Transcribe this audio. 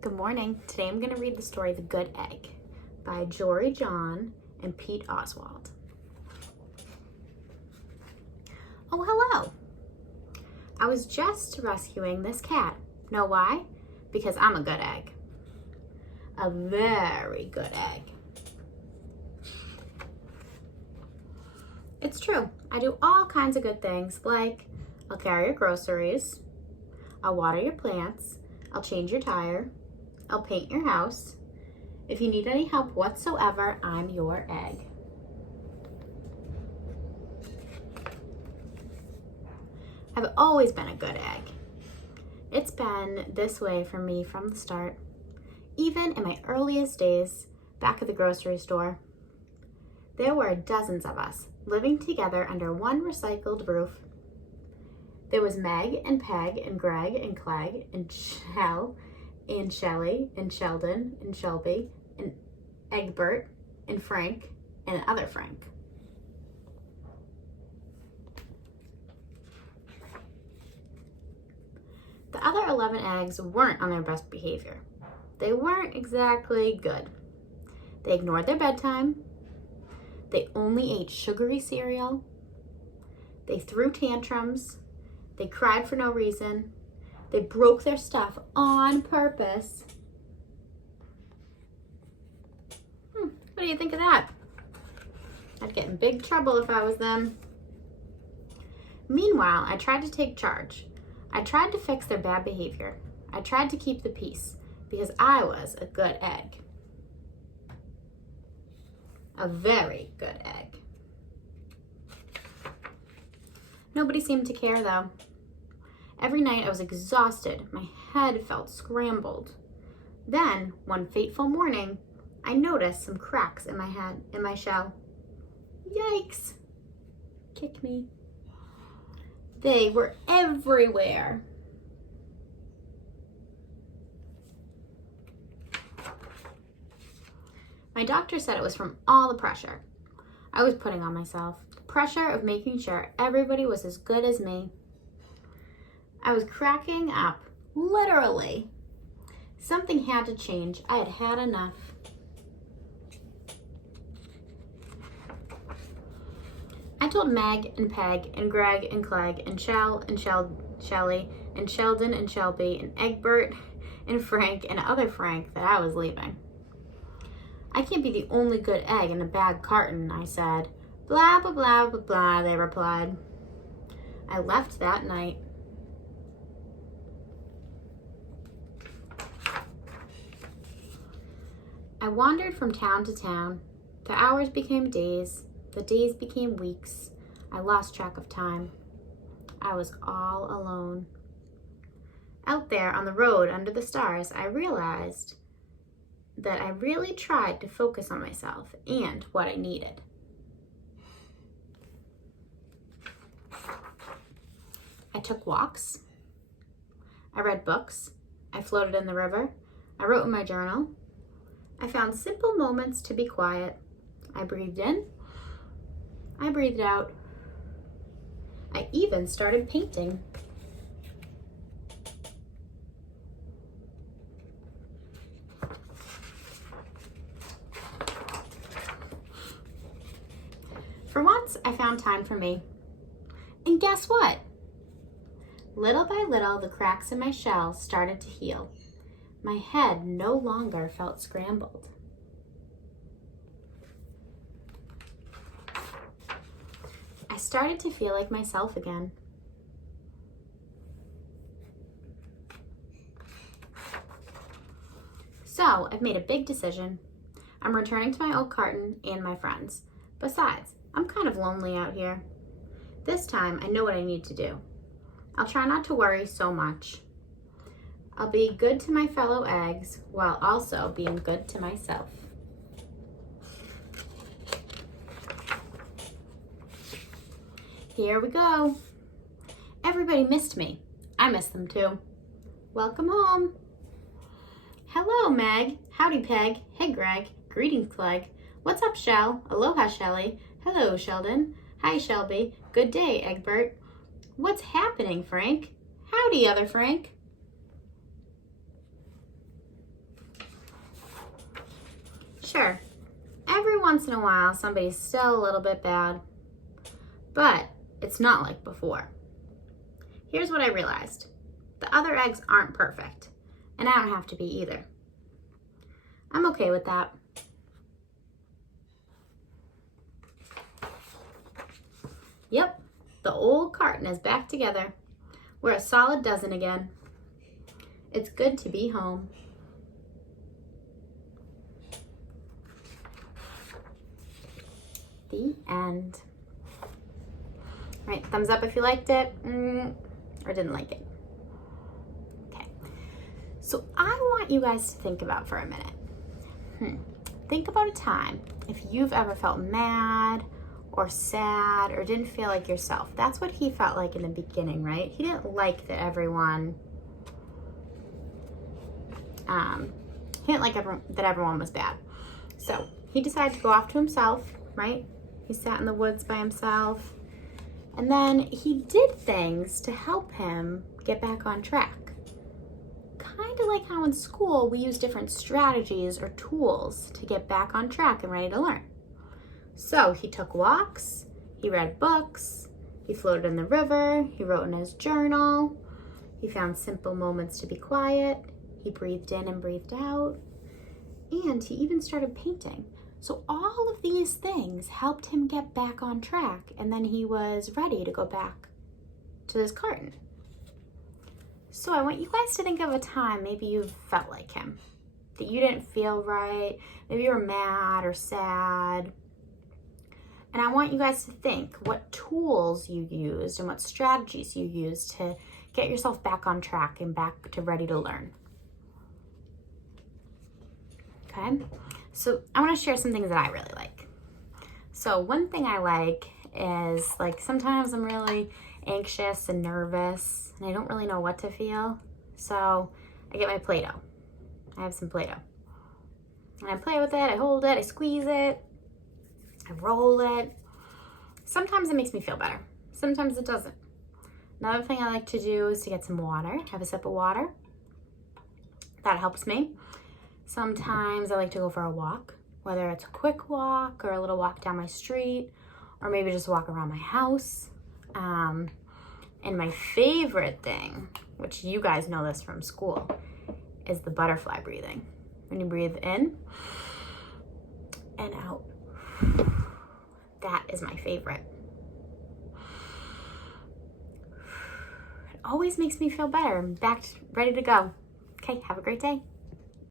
Good morning. Today I'm going to read the story The Good Egg by Jory John and Pete Oswald. Oh, hello. I was just rescuing this cat. Know why? Because I'm a good egg. A very good egg. It's true. I do all kinds of good things, like I'll carry your groceries, I'll water your plants, I'll change your tire, I'll paint your house. If you need any help whatsoever, I'm your egg. I've always been a good egg. It's been this way for me from the start, even in my earliest days back at the grocery store. There were dozens of us living together under one recycled roof. There was Meg and Peg and Greg and Clegg and Shell and Shelly and Sheldon and Shelby and Egbert and Frank and other Frank. The other 11 eggs weren't on their best behavior. They weren't exactly good. They ignored their bedtime. They only ate sugary cereal. They threw tantrums. They cried for no reason. They broke their stuff on purpose. What do you think of that? I'd get in big trouble if I was them. Meanwhile, I tried to take charge. I tried to fix their bad behavior. I tried to keep the peace because I was a good egg. A very good egg. Nobody seemed to care though. Every night I was exhausted. My head felt scrambled. Then, one fateful morning, I noticed some cracks in my shell. Yikes! Kick me. They were everywhere. My doctor said it was from all the pressure I was putting on myself. The pressure of making sure everybody was as good as me. I was cracking up, literally. Something had to change. I had had enough. I told Meg and Peg and Greg and Clegg and Shell and Shelly and Sheldon and Shelby and Egbert and Frank and other Frank that I was leaving. I can't be the only good egg in a bad carton, I said. Blah, blah, blah, blah, blah, they replied. I left that night. I wandered from town to town. The hours became days. The days became weeks. I lost track of time. I was all alone. Out there on the road under the stars, I realized that I really tried to focus on myself and what I needed. I took walks. I read books. I floated in the river. I wrote in my journal. I found simple moments to be quiet. I breathed in. I breathed out. I even started painting. For once, I found time for me. And guess what? Little by little, the cracks in my shell started to heal. My head no longer felt scrambled. I started to feel like myself again. So, I've made a big decision. I'm returning to my old carton and my friends. Besides, I'm kind of lonely out here. This time, I know what I need to do. I'll try not to worry so much. I'll be good to my fellow eggs while also being good to myself. Here we go. Everybody missed me. I missed them too. Welcome home. Hello, Meg. Howdy, Peg. Hey, Greg. Greetings, Clegg. What's up, Shell? Aloha, Shelly. Hello, Sheldon. Hi, Shelby. Good day, Egbert. What's happening, Frank? Howdy, other Frank. Sure, every once in a while somebody's still a little bit bad, but it's not like before. Here's what I realized. The other eggs aren't perfect, and I don't have to be either. I'm okay with that. Yep, the old carton is back together. We're a solid dozen again. It's good to be home. The end. All right, thumbs up if you liked it or didn't like it. Okay, so I want you guys to think about for a minute. Think about a time if you've ever felt mad or sad or didn't feel like yourself. That's what he felt like in the beginning, right? He didn't like that everyone, that everyone was bad. So he decided to go off to himself, right? He sat in the woods by himself. And then he did things to help him get back on track. Kind of like how in school we use different strategies or tools to get back on track and ready to learn. So he took walks, he read books, he floated in the river, he wrote in his journal, he found simple moments to be quiet, he breathed in and breathed out, and he even started painting. So all of these things helped him get back on track, and then he was ready to go back to his carton. So I want you guys to think of a time maybe you felt like him, that you didn't feel right, maybe you were mad or sad. And I want you guys to think what tools you used and what strategies you used to get yourself back on track and back to ready to learn. Okay, so I want to share some things that I really like. So one thing I like is, like, sometimes I'm really anxious and nervous and I don't really know what to feel. So I get my Play-Doh. I have some Play-Doh. And I play with it, I hold it, I squeeze it, I roll it. Sometimes it makes me feel better. Sometimes it doesn't. Another thing I like to do is to get some water, have a sip of water. That helps me. Sometimes I like to go for a walk, whether it's a quick walk or a little walk down my street, or maybe just walk around my house. And my favorite thing, which you guys know this from school, is the butterfly breathing. When you breathe in and out. That is my favorite. It always makes me feel better. I'm back, ready to go. Okay, have a great day.